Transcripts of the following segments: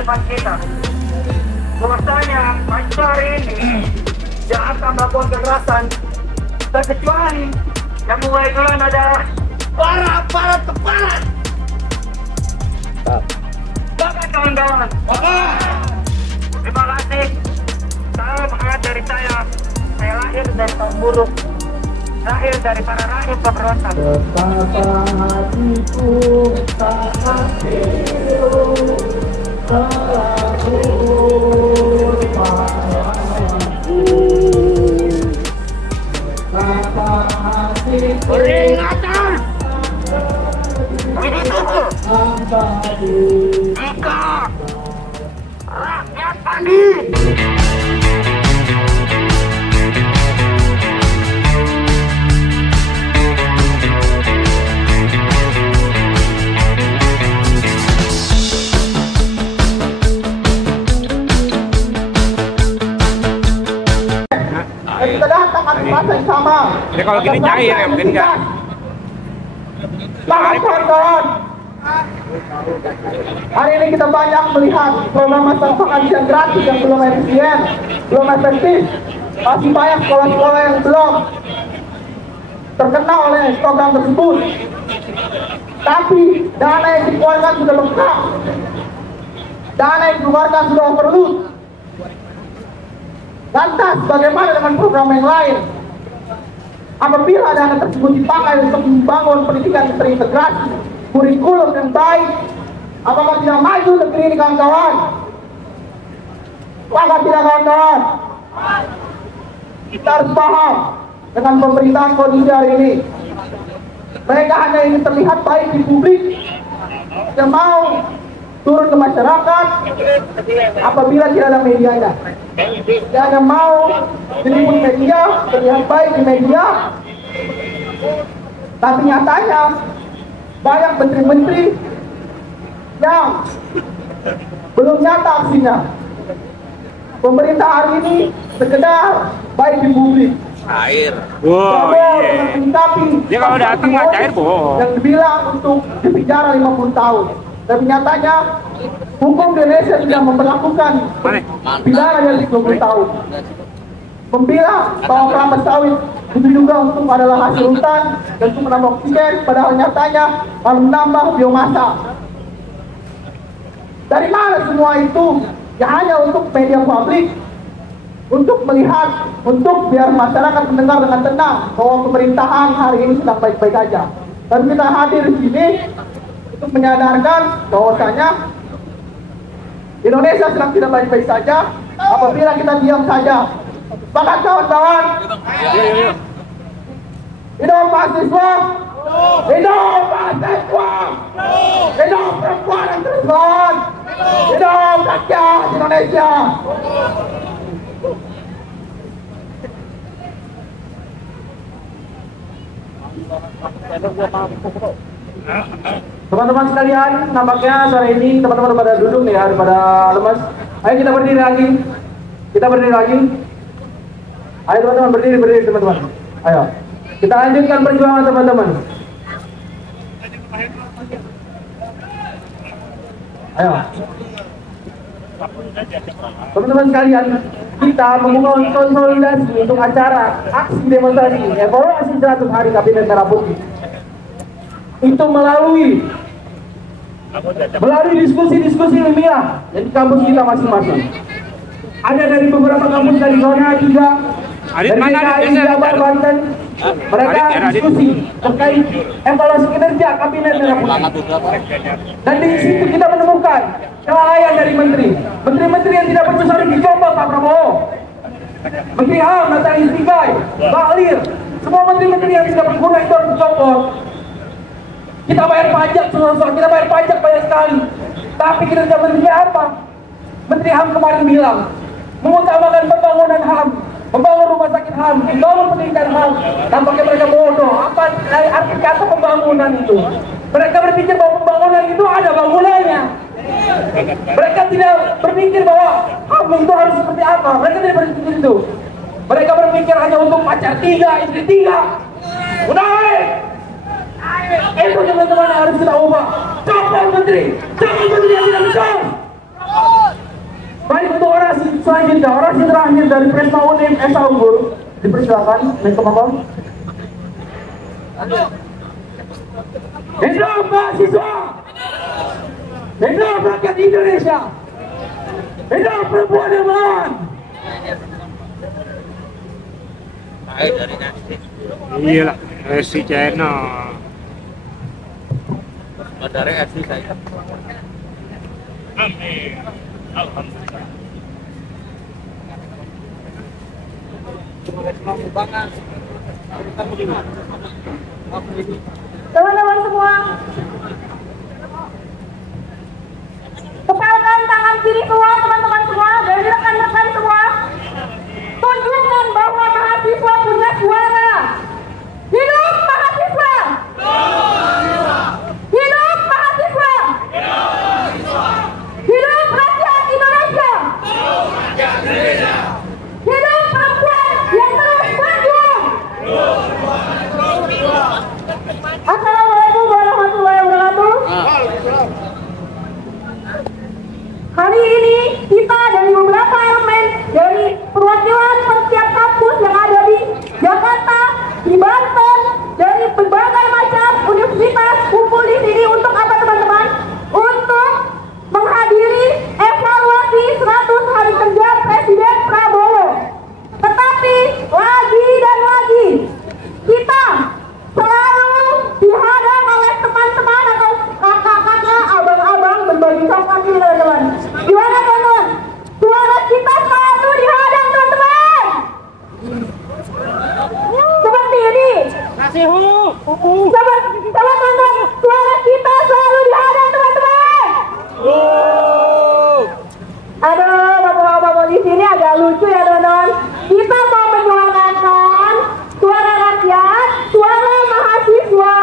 depan kita. Bahwasanya mahasiswa hari ini yang akan melakukan kekerasan, terkecuali yang mulai duluan adalah para aparat kepalan. Bapak kawan-kawan. Terima kasih. Salam hangat dari saya. Saya lahir dari kaum buruh, lahir dari para rakyat pemberontak. Betapa hatiku sangat pilu terlalu padamu. Betapa hatiku Peringatan! Jika rakyat panik, kita datang atas masa yang sama. Jadi kalau gini cair ya, mungkin enggak. Kawan-kawan, hari ini kita banyak melihat program masalah pengajian gratis yang belum efisien, belum efektif. Masih banyak sekolah-sekolah yang belum terkena oleh program tersebut. Tapi dana yang dikeluarkan sudah lengkap, dana yang dikeluarkan sudah overload. Lantas bagaimana dengan program yang lain? Apabila dana tersebut dipakai untuk membangun pendidikan terintegrasi, kurikulum yang baik, apakah tidak maju negeri ini, kawan-kawan? Apakah tidak, kawan-kawan? Kita harus paham dengan pemerintahan kondisi hari ini. Mereka hanya ingin terlihat baik di publik, yang mau turun ke masyarakat apabila tidak ada medianya. Dia hanya mau diliput media, terlihat baik di media, tapi nyatanya banyak menteri-menteri yang belum nyata aksinya. Pemerintah hari ini sekedar baik di publik. Cair. Wow, iya. Tapi dia kalau datang nggak cair, bohong. Yang dibilang untuk dipenjara 50 tahun. Tapi nyatanya hukum di Indonesia sudah memperlakukan pidana dari 20 tahun. Membilang bahwa kelapa sawit itu juga untuk adalah hasil hutan dan untuk menambah oksigen, padahal nyatanya malah menambah biomasa. Dari mana semua itu? Ya hanya untuk media publik, untuk melihat, untuk biar masyarakat mendengar dengan tenang bahwa pemerintahan hari ini sedang baik-baik aja. Dan kita hadir di sini untuk menyadarkan bahwasanya Indonesia sedang tidak baik-baik saja apabila kita diam saja. Bahkan kawan-kawan, hidup mahasiswa, hidup mahasiswa, hidup perempuan yang terus melawan, hidup rakyat Indonesia. Teman-teman sekalian, nampaknya sore ini teman-teman pada duduk nih, pada lemas. Ayo kita berdiri lagi. Kita berdiri lagi. Ayo teman-teman berdiri teman-teman. Ayo. Kita lanjutkan perjuangan teman-teman. Ayo. Teman-teman sekalian, kita membangun konsolidasi untuk acara aksi demonstrasi evaluasi 100 hari Kabinet Merah Putih. Itu melalui diskusi-diskusi ilmiah di kampus kita masing-masing. Ada dari beberapa kampus dari zona juga, dari DKI, Jabar, Banten. Mereka diskusi terkait evaluasi kinerja Kabinet Merah Putih. Dan di situ kita menemukan kelalaian dari menteri yang tidak becus harus dicopot, Pak Prabowo. Menteri HAM, Natali Sigai, Bahlil, semua menteri-menteri yang tidak berguna itu harus dicopot. Kita bayar pajak, kita bayar pajak banyak sekali. Tapi kinerja menterinya apa? Menteri HAM kemarin bilang mengutamakan pembangunan HAM, membangun rumah sakit HAM, membangun pendidikan HAM. Tampaknya mereka bodoh. Apa arti kata pembangunan itu? Mereka berpikir bahwa pembangunan itu ada bangunannya. Mereka tidak berpikir bahwa HAM itu harus seperti apa. Mereka tidak berpikir itu. Mereka berpikir hanya untuk pacar 3, istri 3. Udah, itu teman-teman harus kita ubah. Copot menteri yang tidak becus. Baik, untuk orasi selanjutnya, orasi terakhir dari Presma Unim Esa Unggul, dipersilakan Menko Polhukam. Hidup mahasiswa, hidup rakyat Indonesia, hidup perempuan yang melawan. Iya lah, si channel. Dari SC saya. Amin. Alhamdulillah. Teman-teman semua, kepalkan tangan kiri semua, teman-teman semua, dari rekan-rekan semua. Tunjukkan bahwa mahasiswa punya suara. Hidup mahasiswa! Hidup mahasiswa! Hidup rakyat Indonesia! Hidup perempuan yang terus berjuang! Assalamualaikum warahmatullahi wabarakatuh. Hari ini kita dari beberapa elemen dari perwakilan setiap kampus yang ada di Jakarta, di Banten, dari berbagai macam universitas kumpul di sini untuk apa teman-teman? Untuk menghadiri evaluasi 100 hari kerja Presiden Prabowo. Tetapi lagi dan lagi kita selalu dihadang oleh teman-teman atau kakak-kakak, abang-abang berbagi coklat ini teman-teman. Gimana teman-teman? Suara kita selalu dihadang teman-teman. Seperti ini. Coba teman-teman, suara kita selalu dihadang teman-teman. Aduh, bapak-bapak di sini agak lucu ya teman-teman. Kita mau menyuarakan suara rakyat, suara mahasiswa,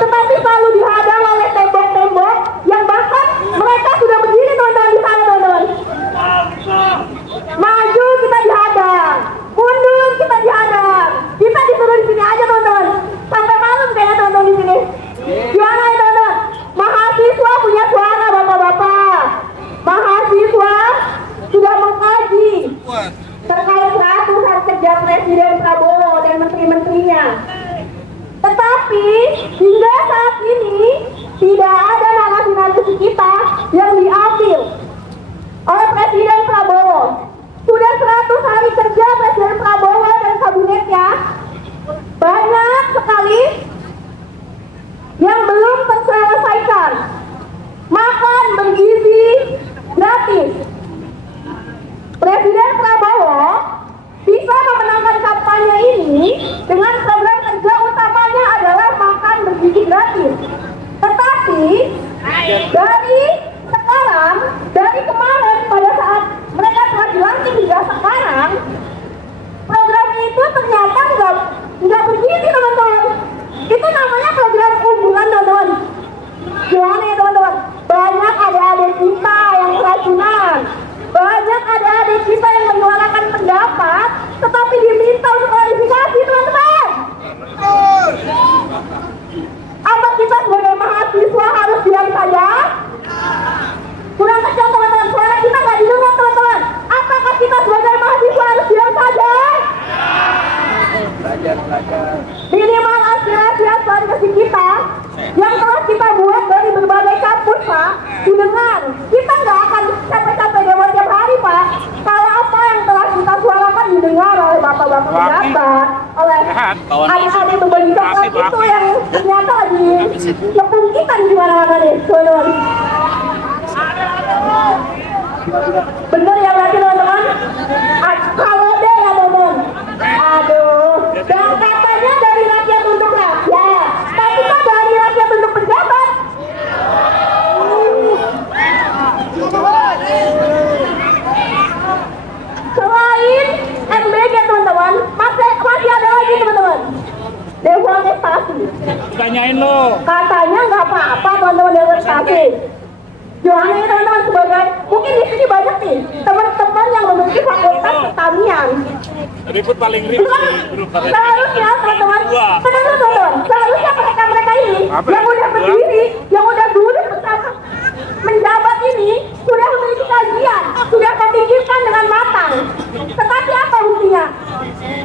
tetapi selalu dihadang oleh tembok-tembok yang bahkan mereka sudah berdiri teman-teman di sana teman-teman. Maju kita dihadang, mundur kita dihadang. Kita disuruh di sini aja teman-teman. Sampai malam kayaknya teman-teman di sini. Gimana ya teman-teman? Mahasiswa punya suara bapak-bapak. Mahasiswa sudah mengkaji terkait 100 hari kerja Presiden Prabowo dan menteri-menterinya. Tetapi hingga saat ini tidak ada narasi-narasi kita yang diambil oleh Presiden Prabowo. Sudah 100 hari kerja Presiden Prabowo dan kabinetnya, banyak sekali yang belum terselesaikan. Makan bergizi gratis. Presiden Prabowo bisa memenangkan kampanye ini dengan program kerja utamanya adalah makan bergizi gratis. Tetapi dari sekarang, dari kemarin pada saat mereka telah dilantik hingga sekarang, program itu ternyata nggak begitu teman-teman. Itu namanya program unggulan teman-teman. Gimana ya teman-teman? Banyak adik-adik kita yang keracunan. Banyak adik-adik kita yang menyuarakan pendapat, tetapi diminta untuk klarifikasi teman-teman. Apa kita sebagai mahasiswa harus diam saja? Kurang kecil teman-teman, suara kita nggak didengar teman-teman. Apakah kita sebagai mahasiswa harus diam saja? Minimal aspirasi kita yang telah kita buat dari berbagai kampus Pak didengar. Kita nggak akan capek-capek demo tiap hari Pak kalau apa yang telah kita suarakan didengar oleh bapak-bapak pejabat, oleh adik-adik berbagi coklat itu yang ternyata lagi kepungkitan di mana-mana nih teman-teman. Bener ya berarti teman-teman? Kalau deh ya teman-teman. Aduh, dan katanya dari rakyat untuk rakyat, tapi kok dari rakyat untuk pejabat? Selain MBG teman-teman, masih ada lagi teman-teman. Deforestasi. Tanyain lo. Katanya nggak apa-apa teman-teman deforestasi. Gimana ya teman-teman, sebagai mungkin di sini banyak nih teman-teman yang memiliki fakultas pertanian. Ribut paling ribut. Seharusnya teman-teman, seharusnya mereka ini yang udah berdiri, yang udah duduk bersama menjabat ini sudah memiliki kajian, sudah pikirkan dengan matang. Tetapi apa buktinya?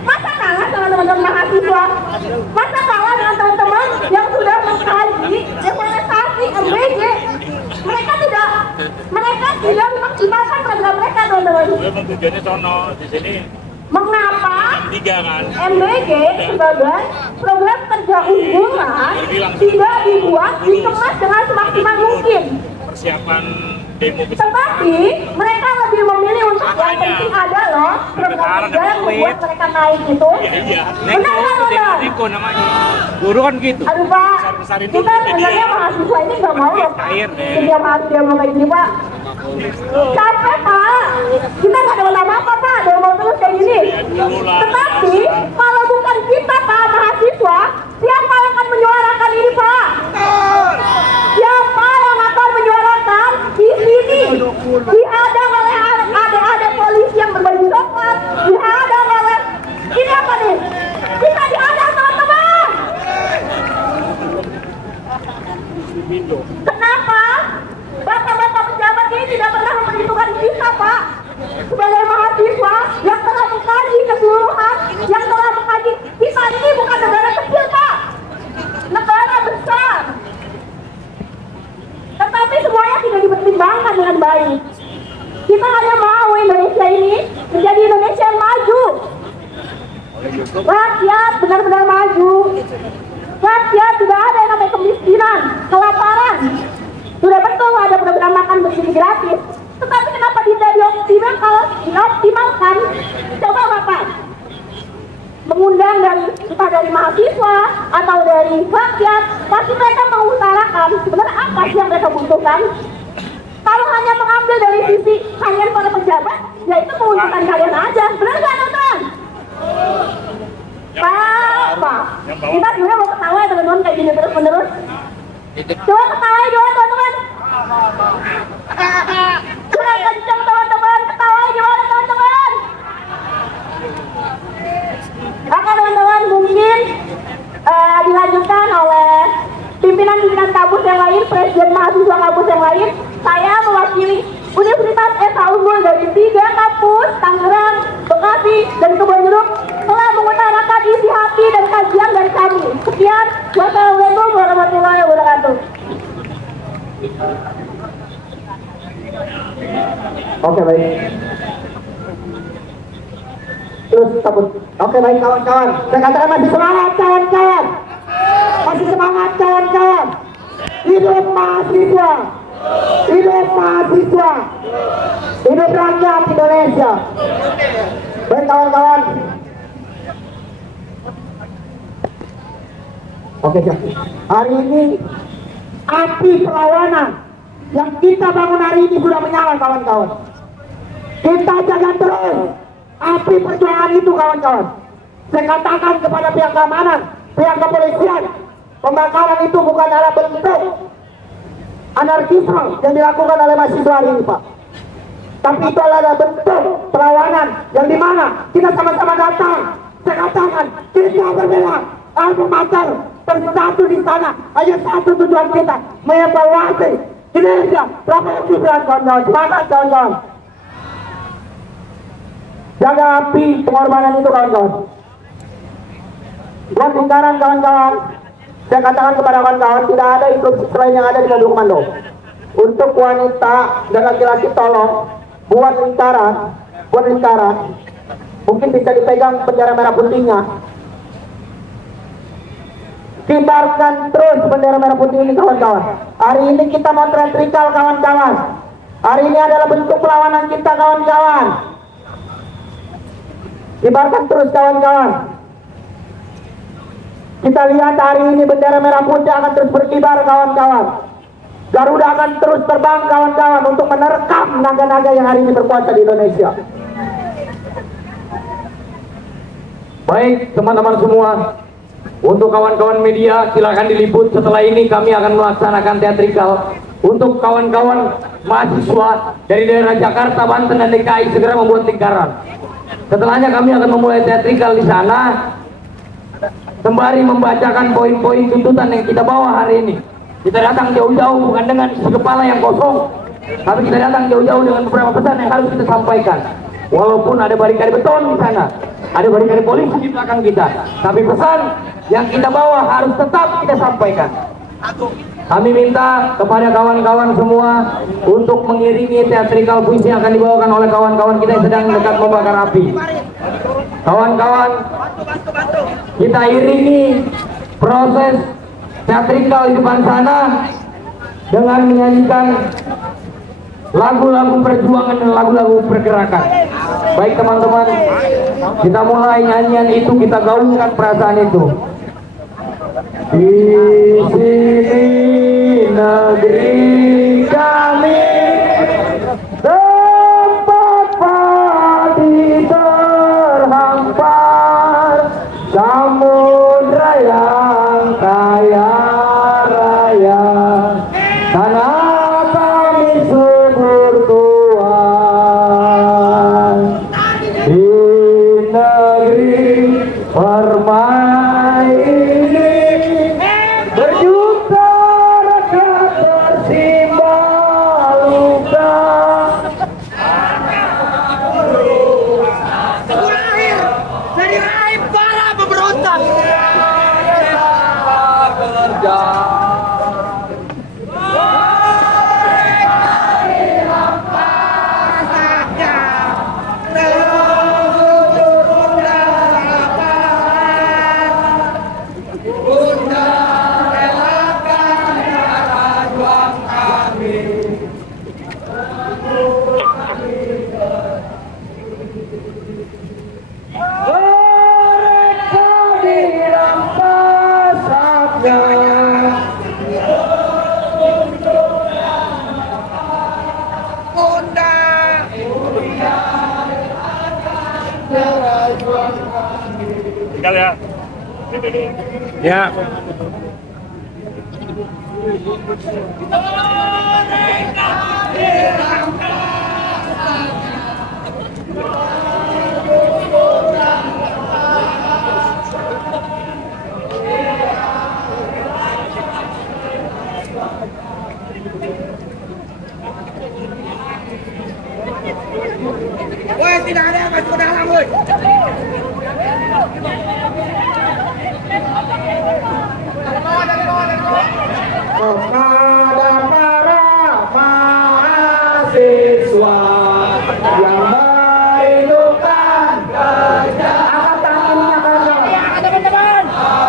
Masa kalah dengan teman-teman mahasiswa? Masa kalah dengan teman-teman yang sudah mengkaji implementasi MBG? Mereka tidak memaksimalkan program mereka, teman-teman. Memang tujuannya sono di sini. Mengapa 3 kan? MBG sebagai program kerja unggulan tidak dibuat, dikemas dengan semaksimal mungkin? Persiapan demo besar. Tetapi mereka lebih memilih untuk yang penting ada loh program kerja yang membuat mereka naik itu. Iya. Benar kan, Bang? Neko namanya. Guru kan gitu. Aduh Pak, Besar-besarin kita dulu. sebenarnya mahasiswa ini nggak mau loh Air, kerja mahasiswa mau kayak gini Pak. Capek Pak, kita nggak ada ulama apa Pak, udah mau terus kayak gini. Tetapi kalau bukan kita Pak mahasiswa, siapa yang akan menyuarakan ini Pak? Siapa yang akan menyuarakan di sini? Dihadang oleh adik-adik polisi yang berbaju coklat, dihadang oleh ini apa nih? Kita dihadang teman-teman. Kenapa bapak-bapak pejabat ini tidak pernah memperhitungkan kita Pak sebagai mahasiswa yang telah mengkaji keseluruhan, yang telah mengkaji kita ini bukan negara kecil Pak, negara besar. Tetapi semuanya tidak dipertimbangkan dengan baik. Kita hanya mau Indonesia ini menjadi Indonesia yang maju. Rakyat benar-benar maju. Rakyat tidak ada yang namanya kemiskinan, kelaparan. Sudah betul ada program makan bersih gratis. Tetapi kenapa tidak dioptimalkan? Coba Bapak mengundang entah dari mahasiswa atau dari rakyat, pasti mereka mengutarakan sebenarnya apa sih yang mereka butuhkan. Kalau hanya mengambil dari sisi kalian para pejabat, ya itu menguntungkan kalian aja. Benar nggak teman-teman? Pak, kita sebenarnya mau ketawa ya teman-teman kayak gini terus-menerus. Coba ketawa gimana teman-teman? Kurang kencang teman-teman, ketawa gimana teman-teman? Oke teman-teman, mungkin dilanjutkan oleh pimpinan-pimpinan kampus yang lain, presiden mahasiswa kampus yang lain. Saya mewakili Universitas Esa Unggul dari 3 kampus, Tangerang, Bekasi, dan Kebonjeruk telah mengutarakan isi hati dan kajian dari kami. Sekian, wassalamualaikum warahmatullahi wabarakatuh. Oke, baik. Terus cabut. Oke, baik kawan-kawan. Saya katakan masih semangat kawan-kawan. Masih semangat kawan-kawan. Hidup mahasiswa. Hidup mahasiswa. Hidup rakyat Indonesia. Baik kawan-kawan. Oke, hari ini api perlawanan yang kita bangun hari ini sudah menyala kawan-kawan. Kita jaga terus api perjuangan itu kawan-kawan. Saya katakan kepada pihak keamanan, pihak kepolisian, pembakaran itu bukan adalah bentuk anarkisme yang dilakukan oleh mahasiswa hari ini Pak. Tapi itu adalah bentuk perlawanan yang dimana kita sama-sama datang. Saya katakan kita berbela alma mater bersatu di sana. Hanya satu tujuan kita, mengevaluasi Indonesia. Prabowo Gibran kawan-kawan. Semangat kawan-kawan. Jaga api pengorbanan itu kawan-kawan. Buat lingkaran kawan-kawan. Saya katakan kepada kawan-kawan, tidak ada instruksi selain yang ada di mobil komando. Untuk wanita dan laki-laki tolong buat lingkaran. Mungkin bisa dipegang bendera merah putihnya. Kibarkan terus bendera merah putih ini kawan-kawan. Hari ini kita mau teatrikal kawan-kawan. Hari ini adalah bentuk perlawanan kita kawan-kawan. Kibarkan terus kawan-kawan. Kita lihat hari ini bendera merah putih akan terus berkibar kawan-kawan. Garuda akan terus terbang kawan-kawan untuk menerkam naga-naga yang hari ini berkuasa di Indonesia. Baik teman-teman semua, untuk kawan-kawan media silakan diliput. Setelah ini kami akan melaksanakan teatrikal. Untuk kawan-kawan mahasiswa dari daerah Jakarta, Banten, dan DKI segera membuat lingkaran. Setelahnya kami akan memulai teatrikal di sana, sembari membacakan poin-poin tuntutan yang kita bawa hari ini. Kita datang jauh-jauh bukan dengan isi kepala yang kosong, Tapi kita datang jauh-jauh dengan beberapa pesan yang harus kita sampaikan. Walaupun ada barikade beton di sana, ada barikade polisi di belakang kita, tapi pesan yang kita bawa harus tetap kita sampaikan. Kami minta kepada kawan-kawan semua untuk mengiringi teatrikal puisi yang akan dibawakan oleh kawan-kawan kita yang sedang dekat membakar api. Kawan-kawan, kita iringi proses teatrikal di depan sana dengan menyanyikan lagu-lagu perjuangan dan lagu-lagu pergerakan. Baik teman-teman, kita mulai nyanyian itu, kita gaungkan perasaan itu. Di sini negeri kami, tempat padi terhampar, samudra yang kaya raya, tanah kami subur tuan. Di negeri permai ini berjuta rakyat tersimbah luka. Terakhir dari rahim para pemberontak. Tinggal ya. Ya. Woi, tidak ada yang masuk ke dalam, woi. Kepada para mahasiswa yang merindukan angkat tangannya kawan. Teman-teman.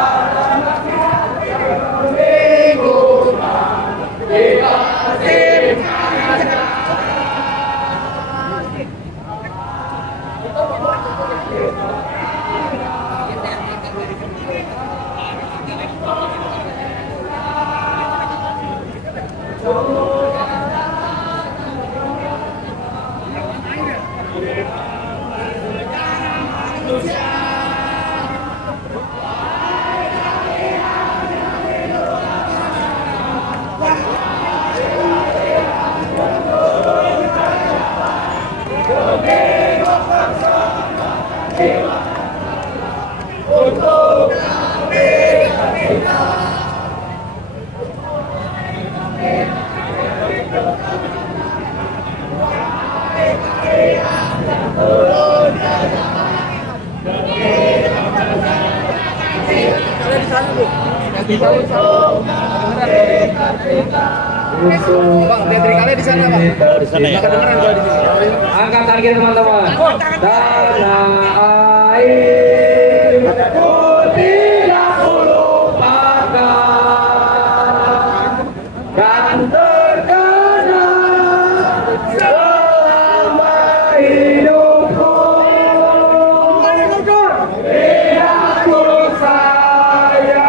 Bang, teatrikalnya di sana, Bang. Di sana ya. Kedengeran kalau di sini. Angkat tangan kita, teman-teman. Tanah air ku tidak kulupakan, kan terkenal selama hidupku. Lihatku saya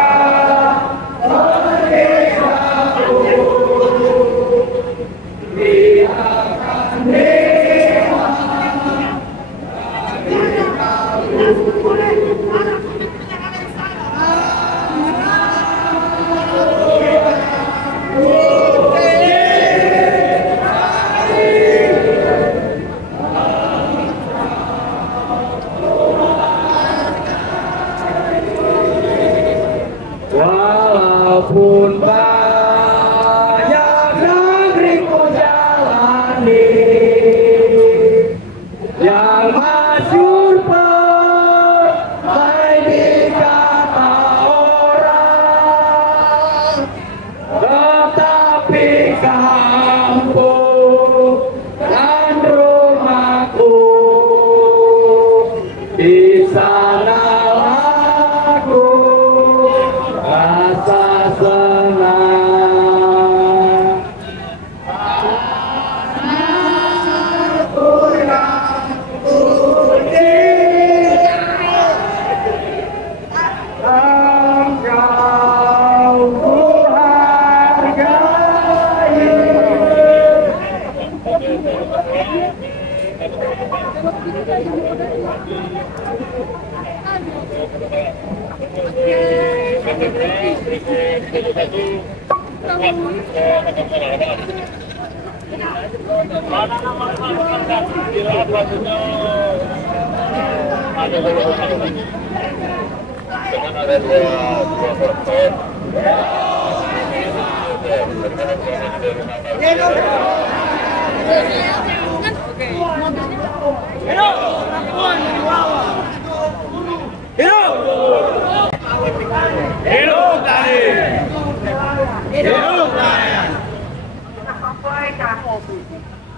walaupun banyak negeri ku jalan.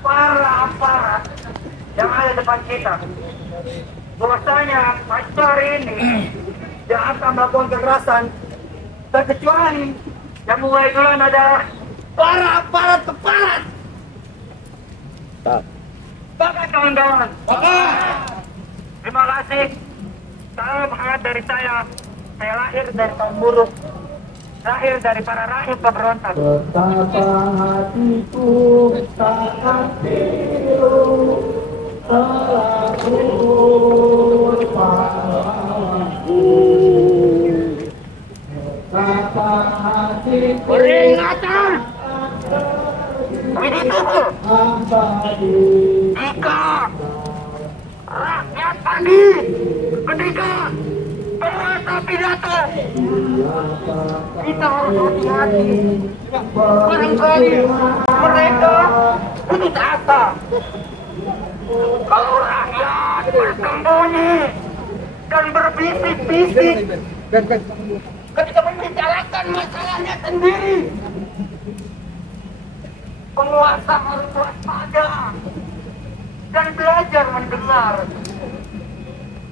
para aparat yang ada depan kita bahwasanya mahasiswa hari ini yang akan melakukan kekerasan terkecuali yang mulai duluan adalah para aparat keparat. Bapak kawan-kawan, terima kasih. Salam hangat dari saya lahir dari kaum buruh, lahir dari para rakyat pemberontak. Betapa hatiku tak biru telah pahlawanku. Betapa hatiku Peringatan! Jika rakyat tadi ketika penguasa pidato, kita harus hati-hati. Barangkali mereka putus asa. Kalau rakyat bersembunyi dan berbisik-bisik ketika membicarakan masalahnya sendiri, penguasa harus waspada dan belajar mendengar.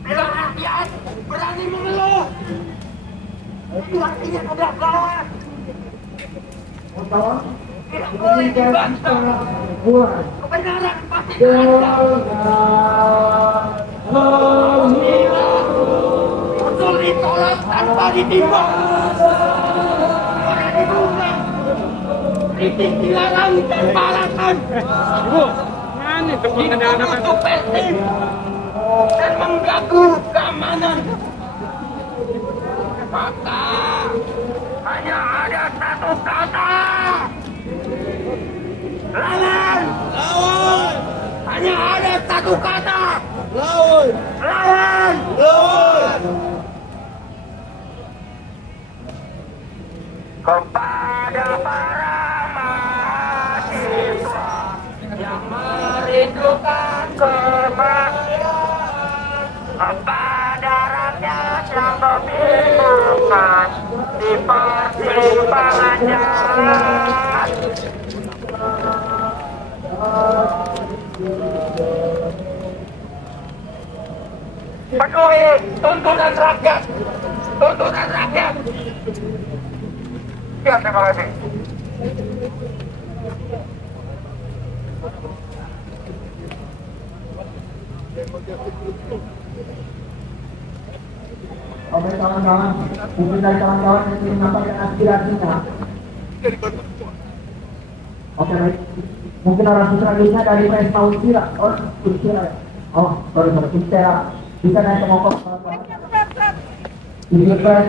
Bila rakyat berani mengeluh, itu artinya sudah kalah. Tidak boleh dibantah. Kebenaran pasti ada. Usul ditolak tanpa ditimbang. Orang dibuang. Kritik dilarang tanpa alasan. Ibu, mana itu pengendalian untuk persib dan mengganggu keamanan. Maka hanya ada satu kata. Lawan! Lawan! Hanya ada satu kata. Lawan! Lawan! Lawan! Kepada para mahasiswa yang merindukan kemakmuran, kepada rakyat yang membingungkan di persimpangan jalan, penuhi tuntutan rakyat, tuntutan rakyat. Ya, terima kasih. Oke kawan-kawan, mungkin dari kawan-kawan yang ingin menyampaikan aspirasinya. Oke baik, mungkin orang selanjutnya dari PS Unsira. Unsira ya? Sorry, Unsira. Bisa naik ke mokok kawan-kawan. Ini PS.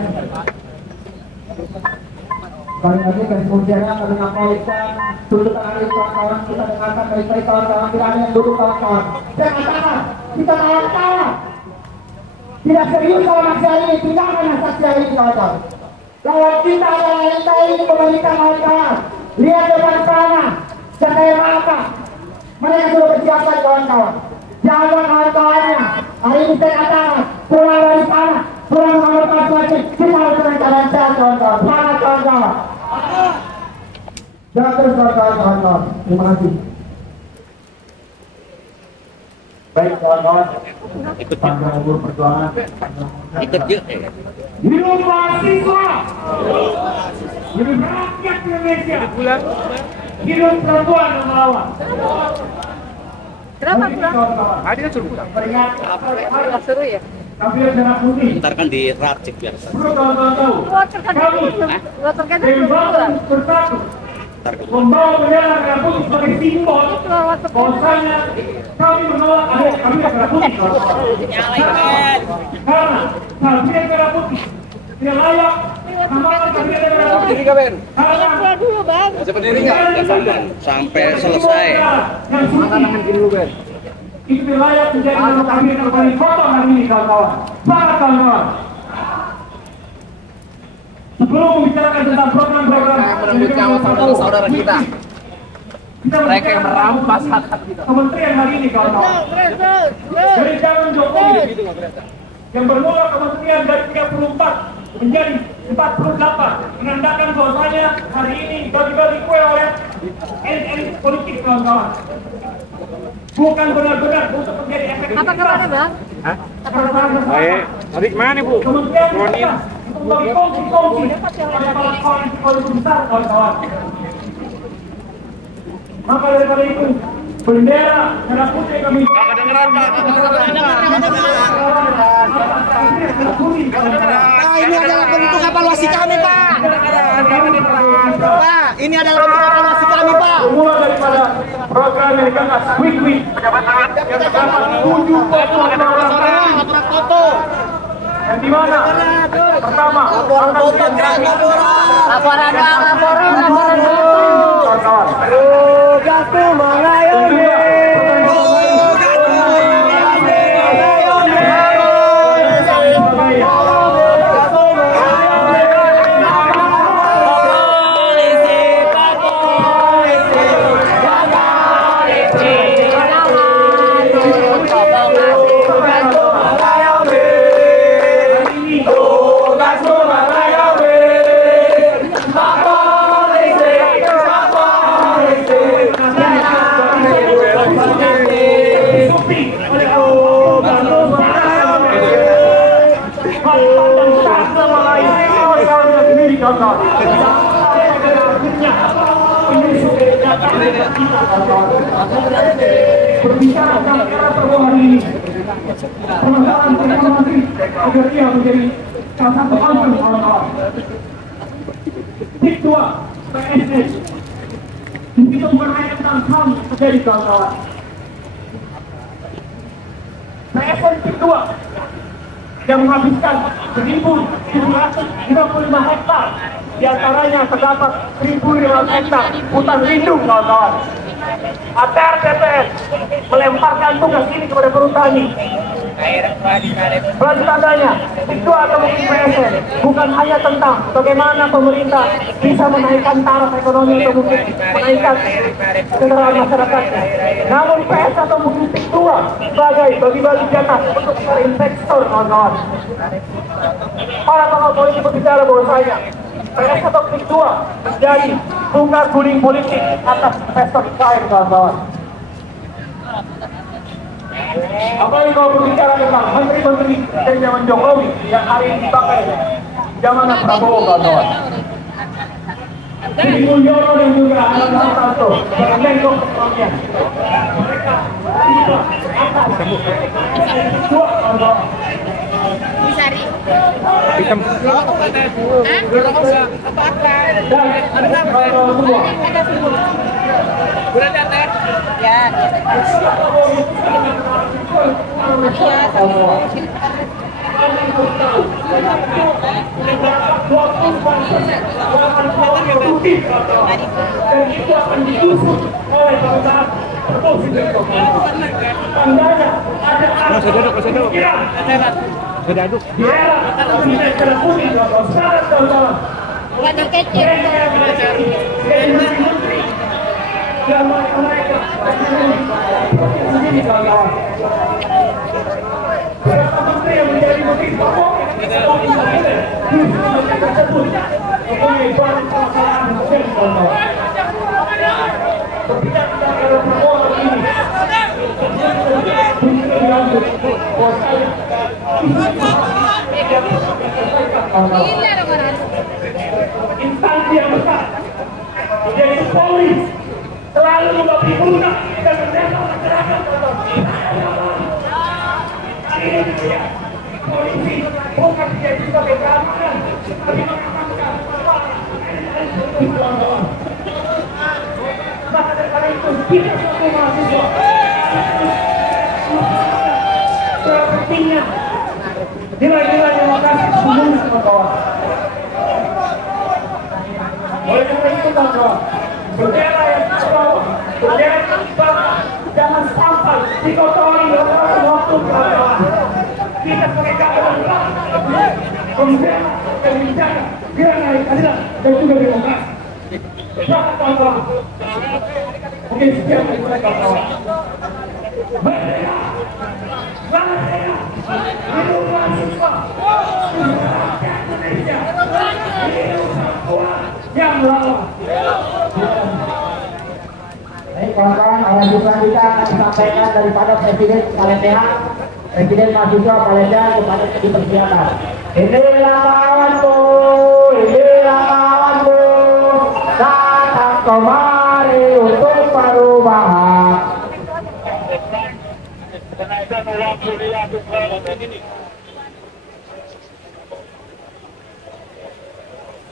Kali lagi PS Unsira kami menyampaikan tuntutan hari kawan-kawan, kita dengarkan baik-baik kawan-kawan, tidak ada yang duduk kawan-kawan. Saya katakan, kita kawan-kawan. Tidak serius kalau masalah ini, tidak akan saksi hari ini kawan-kawan. Lawan kita adalah yang ini pemerintah kawan-kawan. Lihat depan sana, sekaya apa mereka sudah bersiapkan kawan-kawan. Jangan kawan-kawannya, hari ini saya katakan, pulang dari sana, pulang mengambil lagi, kita harus dengan keadaan sehat kawan-kawan. Semangat kawan-kawan. Jangan terus kawan-kawan. Terima kasih. Baik kawan-kawan, panjang umur perjuangan, ikut yuk. hidup mahasiswa, hidup rakyat Indonesia, hidup perempuan yang melawan. Kenapa pulang? Ada suruh pulang. Peringat, Seru ya? tampil merah putih. Ntar kan di racik biasa. Perlu kawan-kawan tahu, Water tim Bangsa bersatu, membawa bendera merah putih sebagai simbol bahwasanya kami menolak ada kabinet merah putih. Karena kabinet merah putih tidak layak Berdiri nggak, Ben? dulu, Bang. Bisa berdiri nggak? Sampai selesai. Mana tangan kiri lu, Ben? Itu layak menjadi nama kami kembali foto hari ini, kawan-kawan. Semangat, kawan-kawan. Sebelum membicarakan tentang program-program Menembus nyawa saudara kita. Mereka yang merampas hak-hak kita. Kementerian hari ini, kawan-kawan. Dari zaman Jokowi yang bermula kementerian dari 34 menjadi 48, menandakan bahwasanya hari ini bagi-bagi kue oleh elit politik, kawan-kawan. Bukan benar-benar untuk menjadi efek. Apa kabarnya, Bang? Hah? Baik. Tadi kemana, Bu? Kementerian Turunin. untuk membagi kongsi-kongsi oleh para koalisi besar, kawan-kawan. Maka daripada itu, bendera merah putih kami. Kedengeran, Pak. Pak, ini adalah bentuk evaluasi kami, Pak. Pak, ini adalah bentuk evaluasi kami, Pak. Mulai daripada program yang digagas weekly yang terdapat 7 Foto. yang dimana pertama akan Laporan. Gastu mengayomi. Berbicara tentang era Prabowo hari ini, permasalahan Perdana Menteri agar ia menjadi salah satu concern kawan-kawan. Tip 2, PSS. Di situ bukan hanya tentang HAM terjadi, kawan-kawan. PSS tip 2 yang menghabiskan 1.755 hektar, di antaranya terdapat 1.500 hektar hutan lindung, kawan-kawan. ATR BPN melemparkan tugas ini kepada perhutani. Tandanya, itu atau mungkin PSN bukan hanya tentang bagaimana pemerintah bisa menaikkan taraf ekonomi atau mungkin menaikkan kesejahteraan masyarakatnya. Namun PS atau mungkin PIK 2 sebagai bagi-bagi jatah untuk para investor, kawan-kawan. Para tokoh politik berbicara bahwasanya PS atau PIK 2 menjadi tunggal guling politik atas investor Israel, kawan-kawan. Apalagi kalau berbicara tentang menteri-menteri dari zaman Jokowi yang hari ini dipakai zaman Prabowo, kawan-kawan. Sri Mulyono dan juga Anak Hartarto sebagai Menko Perekonomian. Mereka tidak atas dua, kawan-kawan. Bisari. Hitam. Dan semua. Udah datang? Ya. Dan itu akan disusun oleh perusahaan tandanya ada Sudah duduk. di era Presiden Jokowi sekarang, kawan-kawan. Waduh kecil. Jadi menteri yang mereka ini, kawan-kawan. Beberapa menteri yang menjadi menteri pokok tersebut mempunyai banyak kesalahan yang besar, kawan-kawan. Berbicara tentang era Prabowo ini, instansi yang besar yaitu Polri selalu membagi guna dan menjaga masyarakat. Polisi bukan menjadi sebagai keamanan, tapi mengamankan maka daripada itu kita sebagai mahasiswa pentingnya nilai-nilai demokrasi sesungguhnya, kawan-kawan. membela dan menjaga nilai keadilan dan juga demokrasi. Selamat kawan-kawan. Oke, sekian dari saya kawan-kawan. Merdeka! Merdeka! Hidup mahasiswa! Rakyat Indonesia! Hidup Papua yang melawan! Baik kawan-kawan, selanjutnya akan disampaikan daripada Presiden KLPH, Presiden Mahasiswa Palembang kepada dipersilakan. Inilah kawanku, inilah kawanku, datang kemari untuk perubahan.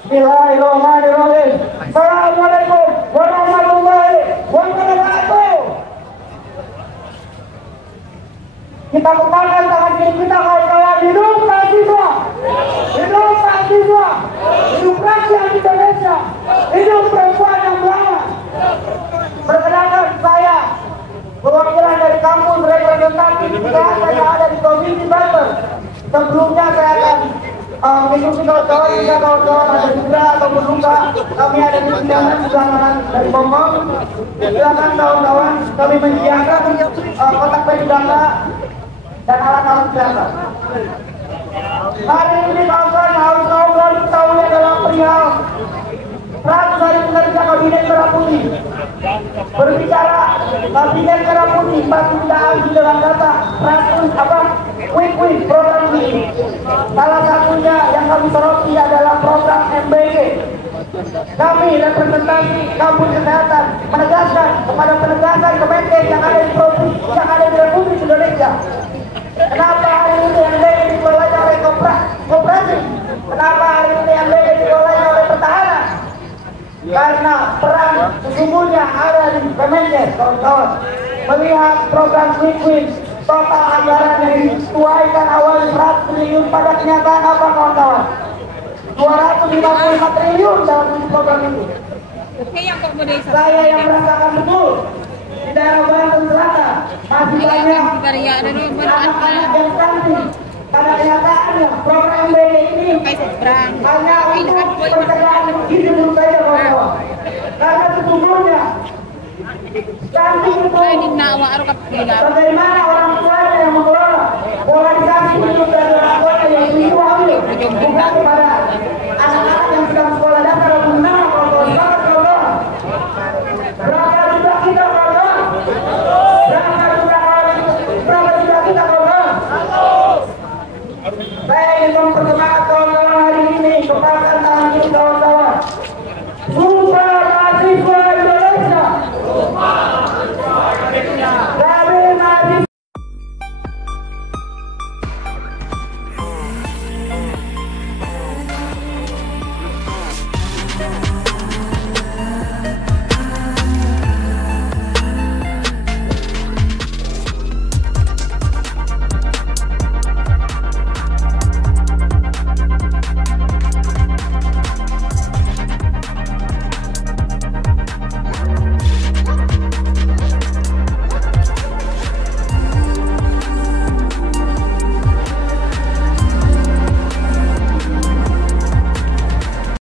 Bismillahirrahmanirrahim. Assalamualaikum warahmatullahi wabarakatuh. Kita kembangkan tangan kiri kita kawan-kawan. Hidup mahasiswa, hidup mahasiswa, hidup rakyat Indonesia, hidup perempuan yang melawan. Perkenalkan saya perwakilan dari kampus representatif kesehatan yang ada di Provinsi Banten. Sebelumnya saya akan mengikuti kawan-kawan jika kawan-kawan ada cedera atau berluka. Kami ada di undangan sebelah kanan dari Bongkong. Silakan kawan-kawan, kami menyediakan kotak pedidata dan alat-alat kesehatan. Hari ini kawan-kawan harus ketahui adalah perihal 100 hari pekerja Kabinet Merah Putih. Berbicara Kabinet Merah Putih, pasti tidak asing dengan data 100 quick program ini. Salah satunya yang kami soroti adalah program MBG. Kami representasi kampus kesehatan menegaskan kepada penegasan Kemenkes yang ada di provinsi, yang ada di Republik Indonesia. Kenapa hari ini MBG dikelolanya oleh koperasi? Kenapa hari ini MBG dikelolanya oleh pertahanan? Karena peran sesungguhnya ada di Kemenkes, kawan-kawan. Melihat program quick win, total anggaran yang dituaikan awal 100 triliun, pada kenyataan apa kawan-kawan? 255 triliun dalam program itu. Saya yang merasakan betul di daerah Banten Selatan masih banyak anak-anak yang stunting. Karena kenyataannya program MBG ini hanya untuk pekerjaan hidup saja kawan-kawan. Karena sesungguhnya stunting itu bagaimana orang tuanya yang mengelola polarisasi hidup dari orang tuanya yang itu hamil, bukan